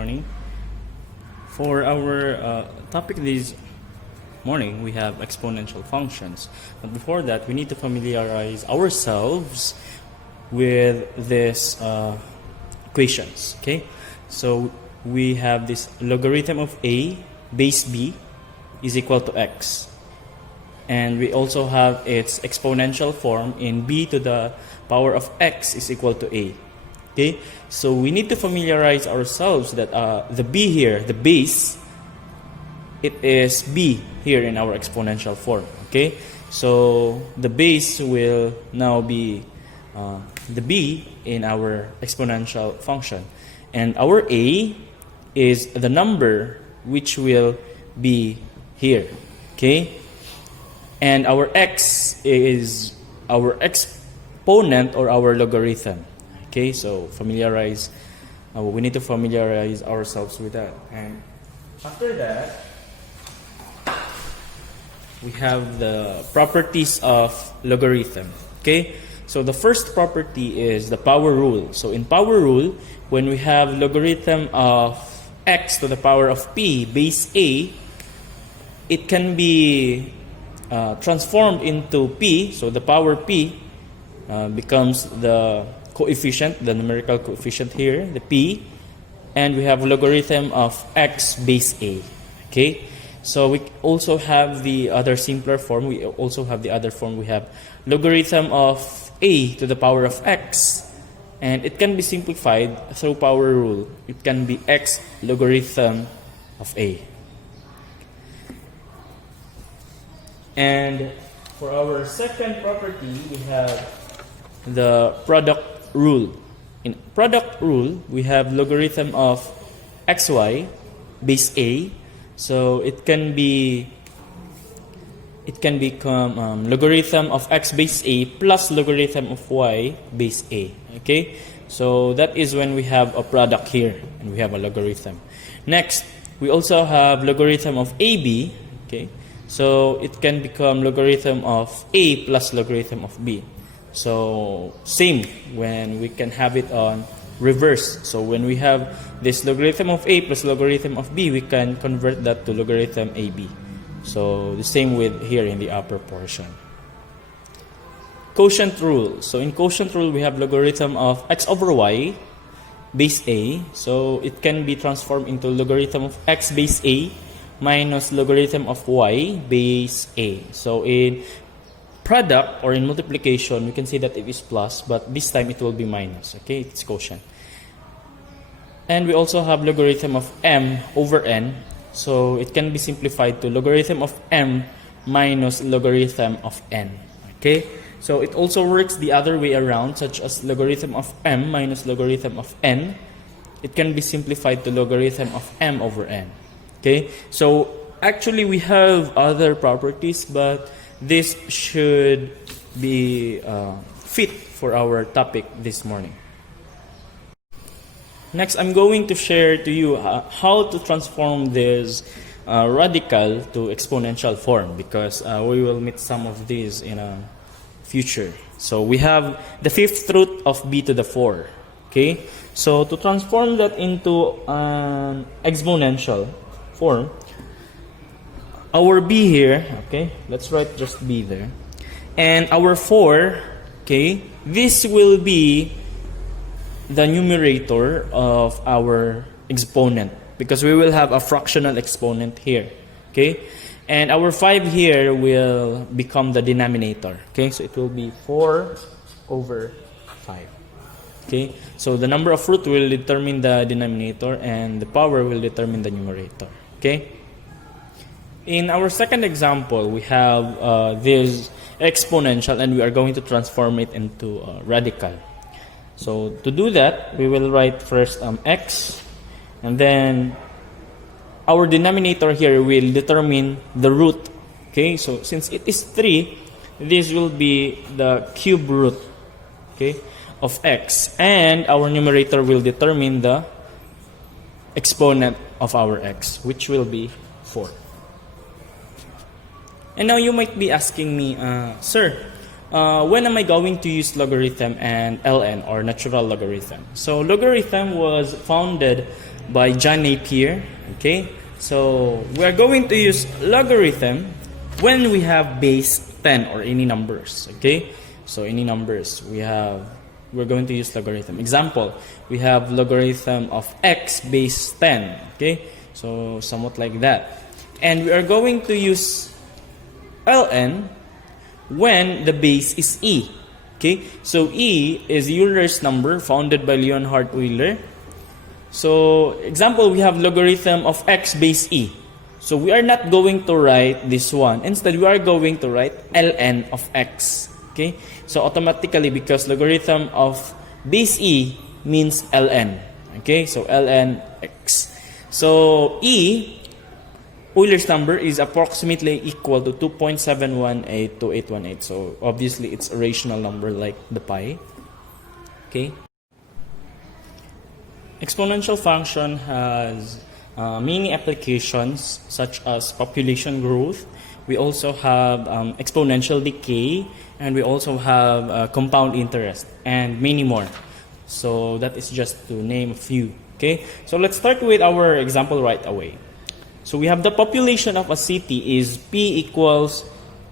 morning. For our topic this morning, we have exponential functions. But before that, we need to familiarize ourselves with these equations. Okay, so we have this logarithm of a base b is equal to x, and we also have its exponential form in b to the power of x is equal to a. Okay, so we need to familiarize ourselves that the b here, the base, it is b here in our exponential form. Okay, so the base will now be the b in our exponential function, and our a is the number which will be here. Okay, and our x is our exponent or our logarithm. Okay, so familiarize. We need to familiarize ourselves with that. And after that, we have the properties of logarithm. Okay, so the first property is the power rule. So in power rule, when we have logarithm of x to the power of p base a, it can be transformed into p. So the power p becomes the coefficient, the numerical coefficient here, the p, and we have logarithm of x base a. Okay, so we also have the other simpler form. We also have the other form. We have logarithm of a to the power of x, and it can be simplified through power rule. It can be x logarithm of a. And for our second property, we have the product rule. In product rule, we have logarithm of xy base a. So it can become logarithm of x base a plus logarithm of y base a. Okay, so that is when we have a product here and we have a logarithm. Next, we also have logarithm of ab. Okay, so it can become logarithm of a plus logarithm of b. So same when we can have it on reverse. So when we have this logarithm of a plus logarithm of b, we can convert that to logarithm ab. So the same with here in the upper portion. Quotient rule. So in quotient rule, we have logarithm of x over y base a. So it can be transformed into logarithm of x base a minus logarithm of y base a. So in product or in multiplication, we can say that it is plus, but this time it will be minus. Okay, it's quotient. And we also have logarithm of m over n. So it can be simplified to logarithm of m minus logarithm of n. Okay, so it also works the other way around, such as logarithm of m minus logarithm of n. It can be simplified to logarithm of m over n. Okay, so actually we have other properties, but this should be fit for our topic this morning. Next, I'm going to share to you how to transform this radical to exponential form, because we will meet some of these in a future. So we have the fifth root of b to the 4. Okay, so to transform that into an exponential form, our b here, okay, let's write just b there, and our 4, okay, this will be the numerator of our exponent, because we will have a fractional exponent here. Okay, and our 5 here will become the denominator. Okay, so it will be 4 over 5. Okay, so the number of root will determine the denominator and the power will determine the numerator. Okay, in our second example, we have this exponential, and we are going to transform it into radical. So to do that, we will write first x, and then our denominator here will determine the root. Okay, so since it is 3, this will be the cube root, okay, of x, and our numerator will determine the exponent of our x, which will be 4. And now you might be asking me, sir, when am I going to use logarithm and ln, or natural logarithm? So logarithm was founded by John Napier. Okay, so we are going to use logarithm when we have base 10 or any numbers. Okay, so any numbers we're going to use logarithm. Example, we have logarithm of x base 10. Okay, so somewhat like that. And we are going to use ln when the base is e. Okay, so e is Euler's number founded by Leonhard Euler. So example, we have logarithm of x base e. So we are not going to write this one. Instead, we are going to write ln of x. Okay, so automatically, because logarithm of base e means ln. Okay, so ln x. So e, Euler's number, is approximately equal to 2.7182818. So obviously it's a rational number like the pi. Okay. Exponential function has many applications such as population growth. We also have exponential decay, and we also have compound interest, and many more. So that is just to name a few. Okay, so let's start with our example right away. So we have the population of a city is P equals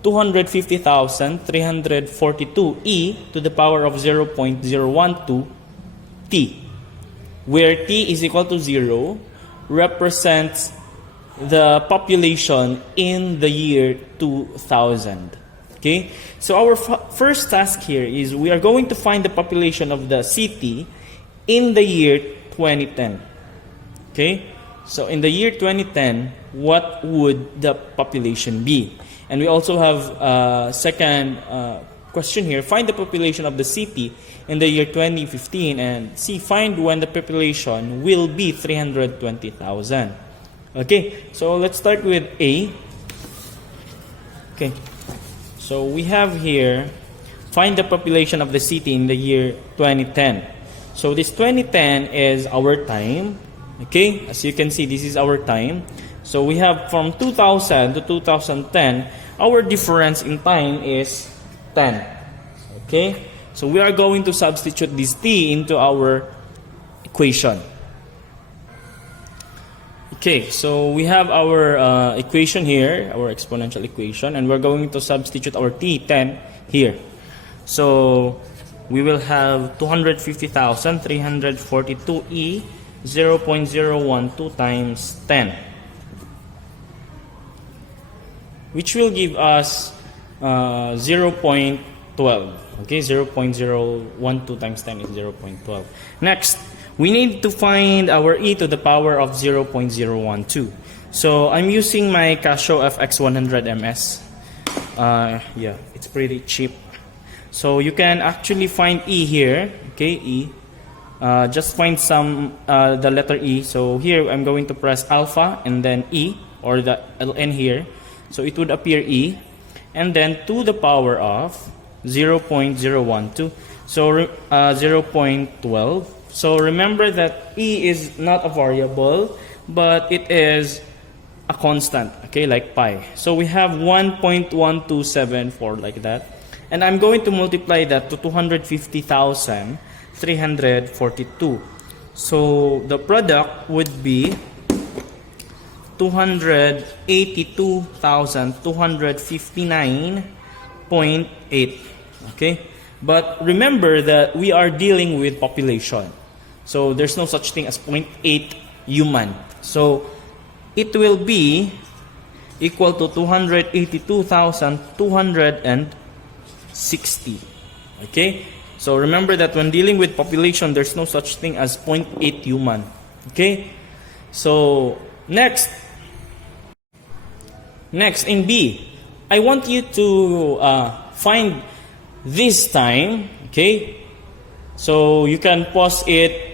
250,342 e to the power of 0.012 t, where t is equal to 0 represents the population in the year 2000. Okay, so our first task here is we are going to find the population of the city in the year 2010. Okay, so in the year 2010, what would the population be? And we also have a second question here. Find the population of the city in the year 2015, and find when the population will be 320,000. Okay, so let's start with A. Okay, so we have here, find the population of the city in the year 2010. So this 2010 is our time. Okay, as you can see, this is our time. So we have from 2000 to 2010, our difference in time is 10. Okay, so we are going to substitute this t into our equation. Okay, so we have our equation here, our exponential equation, and we're going to substitute our t, 10, here. So we will have 250,342 e 0.012 times 10, which will give us 0.12. Okay, 0.012 times 10 is 0.12. Next, we need to find our e to the power of 0.012. So I'm using my Casio FX100 MS. Yeah, it's pretty cheap. So you can actually find e here. Okay, e. Just find the letter E. So here I'm going to press alpha and then E, or the ln here. So it would appear E, and then to the power of 0.012. So 0.12. So remember that E is not a variable, but it is a constant. Okay, like pi. So we have 1.1274 like that, and I'm going to multiply that to 250,342. So the product would be 282,259.8. Okay, but remember that we are dealing with population, so there's no such thing as 0.8 human. So it will be equal to 282,260. Okay, so remember that when dealing with population, there's no such thing as 0.8 human. Okay, so next in B, I want you to find this time. Okay, so you can pause it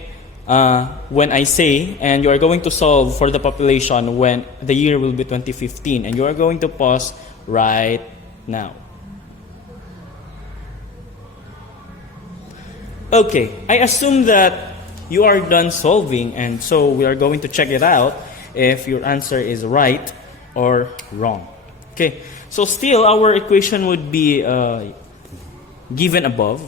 when I say, and you are going to solve for the population when the year will be 2015, and you are going to pause right now. Okay, I assume that you are done solving, and so we are going to check it out if your answer is right or wrong. Okay, so still our equation would be given above.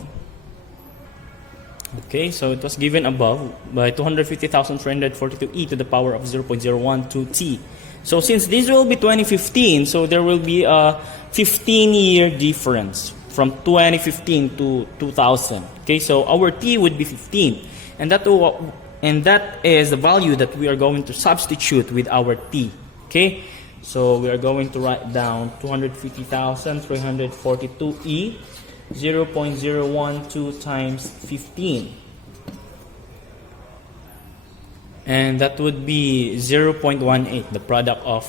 Okay, so it was given above by 250,342 e to the power of 0.012t. So since this will be 2015, so there will be a 15-year difference from 2015 to 2000. Okay, so our t would be 15, and that is the value that we are going to substitute with our t. Okay, so we are going to write down 250,342 e, 0.012 times 15, and that would be 0.18. The product of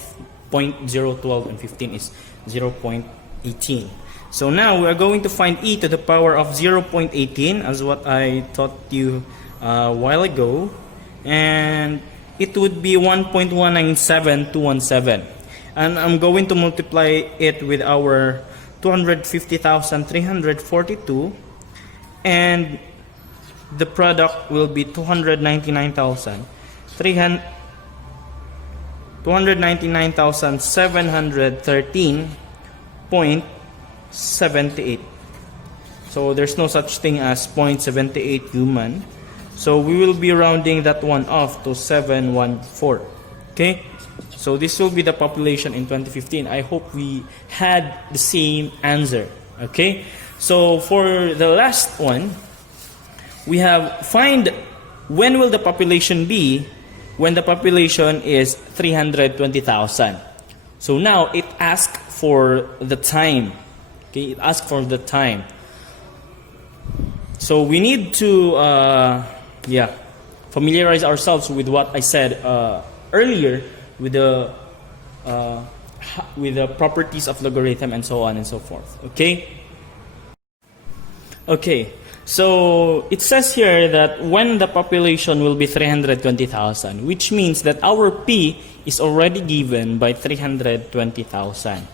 0.012 and 15 is 0.18. So now we are going to find e to the power of 0.18 as what I taught you a while ago, and it would be 1.197217, and I'm going to multiply it with our 250,342, and the product will be 299,713.78. So there's no such thing as 0.78 human. So we will be rounding that one off to 714. Okay? So this will be the population in 2015. I hope we had the same answer. Okay? So for the last one, we have find when will the population be when the population is 320,000. So now it asks for the time. Okay? It asks for the time. So we need to familiarize ourselves with what I said earlier with the properties of logarithm and so on and so forth. Okay? Okay. So it says here that when the population will be 320,000, which means that our P is already given by 320,000.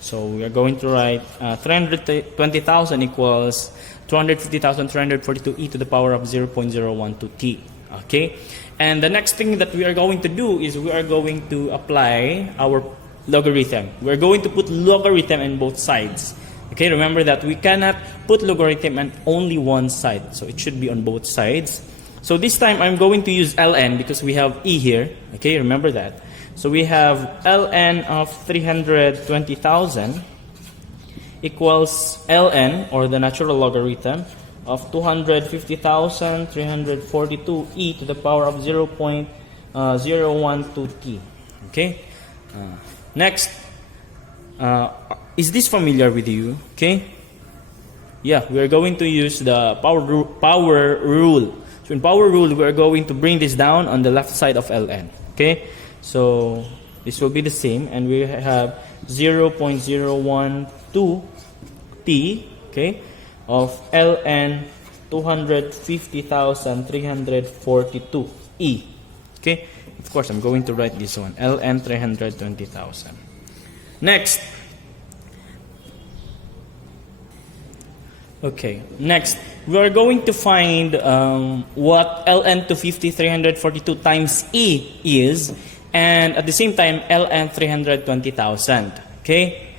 So we are going to write 320,000 equals 250,342 e to the power of 0.012t. Okay? And the next thing that we are going to do is we are going to apply our logarithm. We are going to put logarithm in both sides. Okay, remember that we cannot put logarithm on only one side. So it should be on both sides. So this time I'm going to use ln because we have e here. Okay, remember that. So we have ln of 320,000 equals ln, or the natural logarithm, of 250,342 e to the power of 0.012t. Okay? Next, is this familiar with you? Okay? Yeah, we are going to use the power rule. So in power rule, we are going to bring this down on the left side of ln. Okay? So this will be the same, and we have 0.012t, okay, of ln 250,342 e. Okay? Of course, I'm going to write this one, ln 320,000. Next. Okay, next, we are going to find what ln 250,342 times e is, and at the same time, ln 320,000. Okay?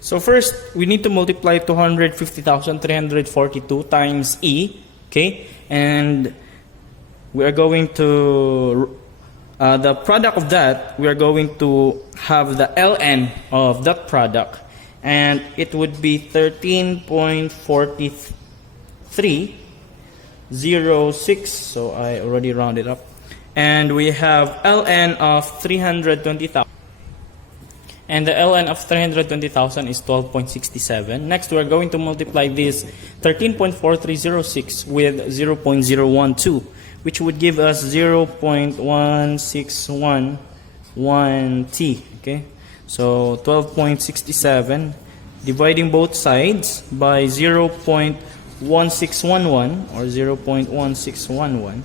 So first, we need to multiply 250,342 times e. Okay? And we are going to, the product of that, we are going to have the ln of that product. And it would be 13.4306. So I already rounded up. And we have ln of 320,000. And the ln of 320,000 is 12.67. Next, we are going to multiply this 13.4306 with 0.012, which would give us 0.1611t. Okay? So 12.67, dividing both sides by 0.1611 or 0.1611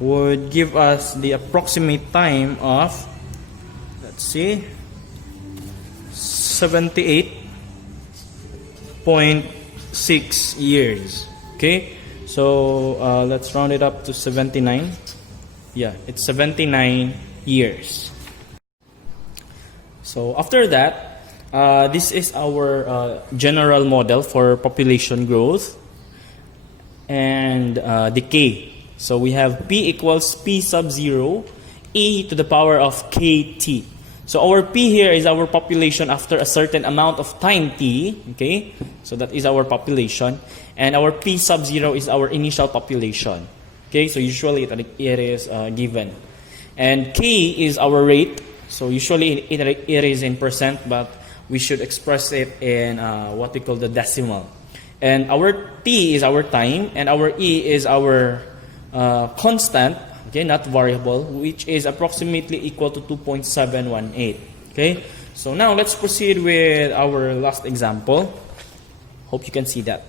would give us the approximate time of, let's see, 78.6 years. Okay, so let's round it up to 79. Yeah, it's 79 years. So after that, This is our general model for population growth and decay. So we have P equals P sub 0 e to the power of kt. So our P here is our population after a certain amount of time t, okay? So that is our population. And our P sub 0 is our initial population. Okay, so usually it is given. And K is our rate. So usually it is in percent, but we should express it in what we call the decimal. And our T is our time, and our E is our constant, okay, not variable, which is approximately equal to 2.718. Okay, so now let's proceed with our last example. Hope you can see that.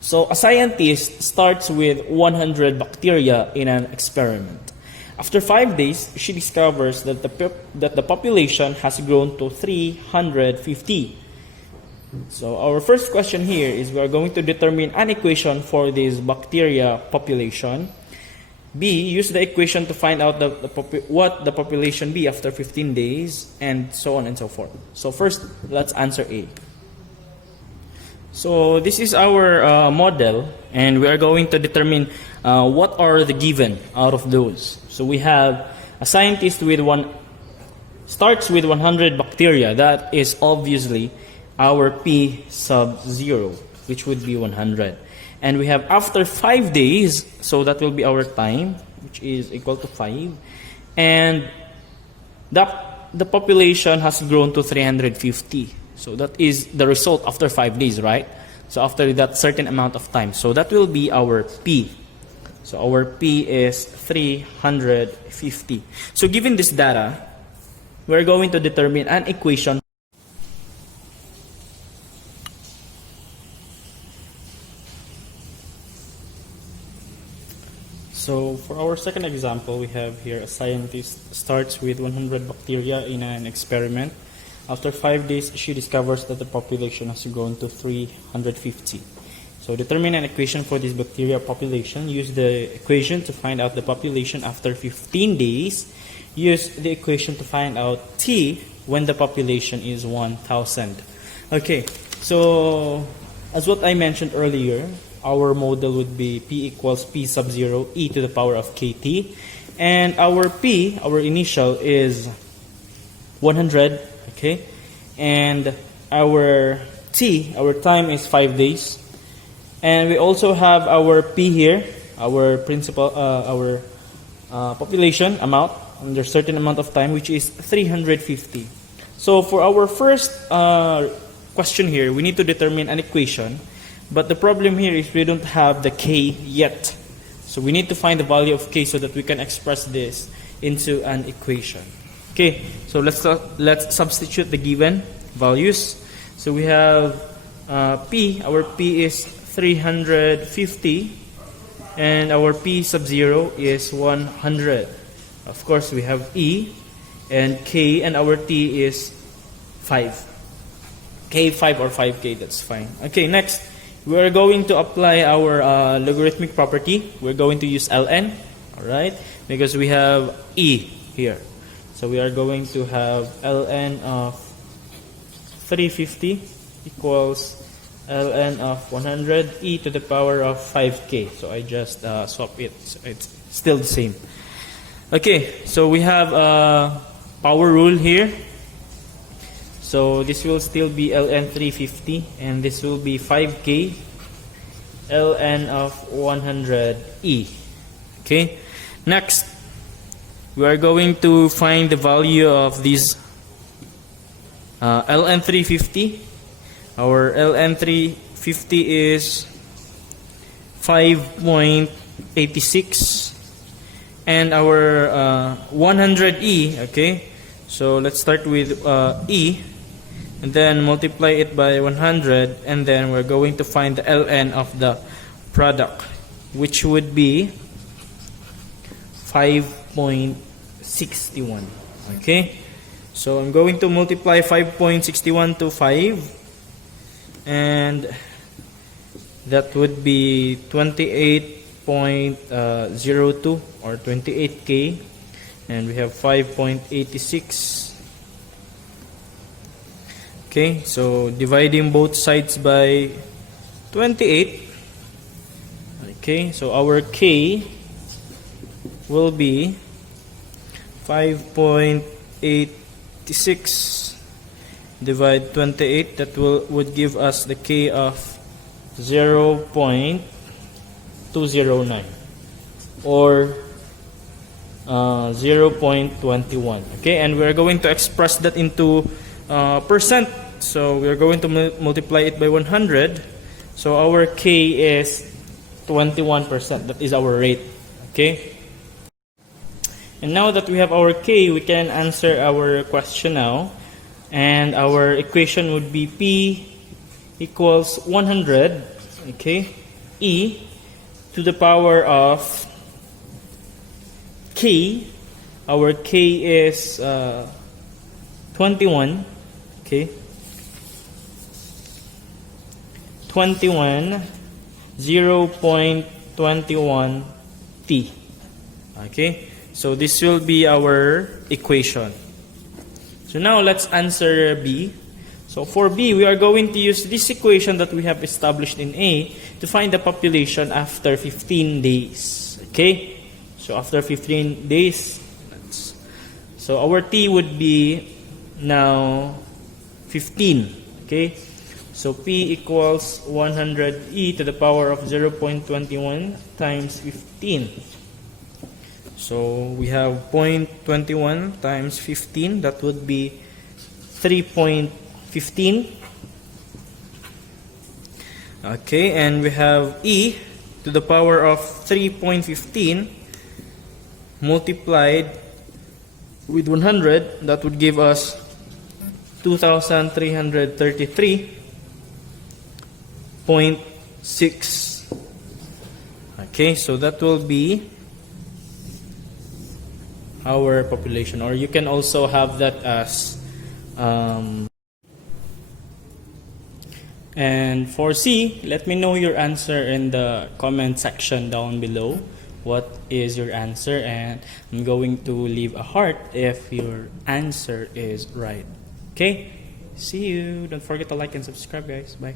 So a scientist starts with 100 bacteria in an experiment. After 5 days, she discovers that the population has grown to 350. So our first question here is we are going to determine an equation for this bacteria population. B, use the equation to find out what the population be after 15 days, and so on and so forth. So first, let's answer A. So this is our model, and we are going to determine what are the given out of those. So we have a scientist starts with 100 bacteria. That is obviously our P sub 0, which would be 100. And we have after 5 days, so that will be our time, which is equal to 5. And the population has grown to 350. So that is the result after 5 days, right? So after that certain amount of time. So that will be our P. So our P is 350. So given this data, we're going to determine an equation. So for our second example, we have here a scientist starts with 100 bacteria in an experiment. After 5 days, she discovers that the population has grown to 350. So determine an equation for this bacteria population. Use the equation to find out the population after 15 days. Use the equation to find out T when the population is 1,000. Okay, so as what I mentioned earlier, our model would be P equals P sub 0 e to the power of kt. And our P, our initial, is 100. Okay, and our T, our time is 5 days, and we also have our P here, our principal, our population amount under certain amount of time, which is 350. So for our first question here, we need to determine an equation, but the problem here is we don't have the K yet. So we need to find the value of K so that we can express this into an equation. Okay, so let's substitute the given values. So we have P, our P is 350, and our P sub 0 is 100. Of course, we have E and K, and our T is 5. K5 or 5K, that's fine. Okay, next, we are going to apply our logarithmic property. We're going to use ln, alright, because we have E here. So we are going to have ln of 350 equals ln of 100 e to the power of 5k. So I just swap it. So it's still the same. Okay, so we have a power rule here. So this will still be ln 350, and this will be 5k ln of 100e. Okay, next, we are going to find the value of this ln 350. Our ln 350 is 5.86, and our 100e. Okay, so let's start with e, and then multiply it by 100, and then we're going to find the ln of the product, which would be 5.61. Okay, so I'm going to multiply 5.61 to 5, and that would be 28.02 or 28k, and we have 5.86. Okay, so dividing both sides by 28. Okay, so our K will be 5.86 divide 28. That would give us the K of 0.209 or 0.21. Okay, and we're going to express that into percent. So we're going to multiply it by 100. So our K is 21%. That is our rate. Okay. And now that we have our K, we can answer our question now. And our equation would be P equals 100. Okay. E to the power of K. Our K is 21. Okay. 21, 0.21 T. Okay. So this will be our equation. So now let's answer B. So for B, we are going to use this equation that we have established in A to find the population after 15 days. Okay? So after 15 days, so our T would be now 15. Okay? So P equals 100E to the power of 0.21 times 15. So we have 0.21 times 15. That would be 3.15. Okay, and we have E to the power of 3.15 multiplied with 100. That would give us 2,333.6. Okay, so that will be our population, or you can also have that as and for C, let me know your answer in the comment section down below. What is your answer? And I'm going to leave a heart if your answer is right. Okay, see you. Don't forget to like and subscribe, guys. Bye.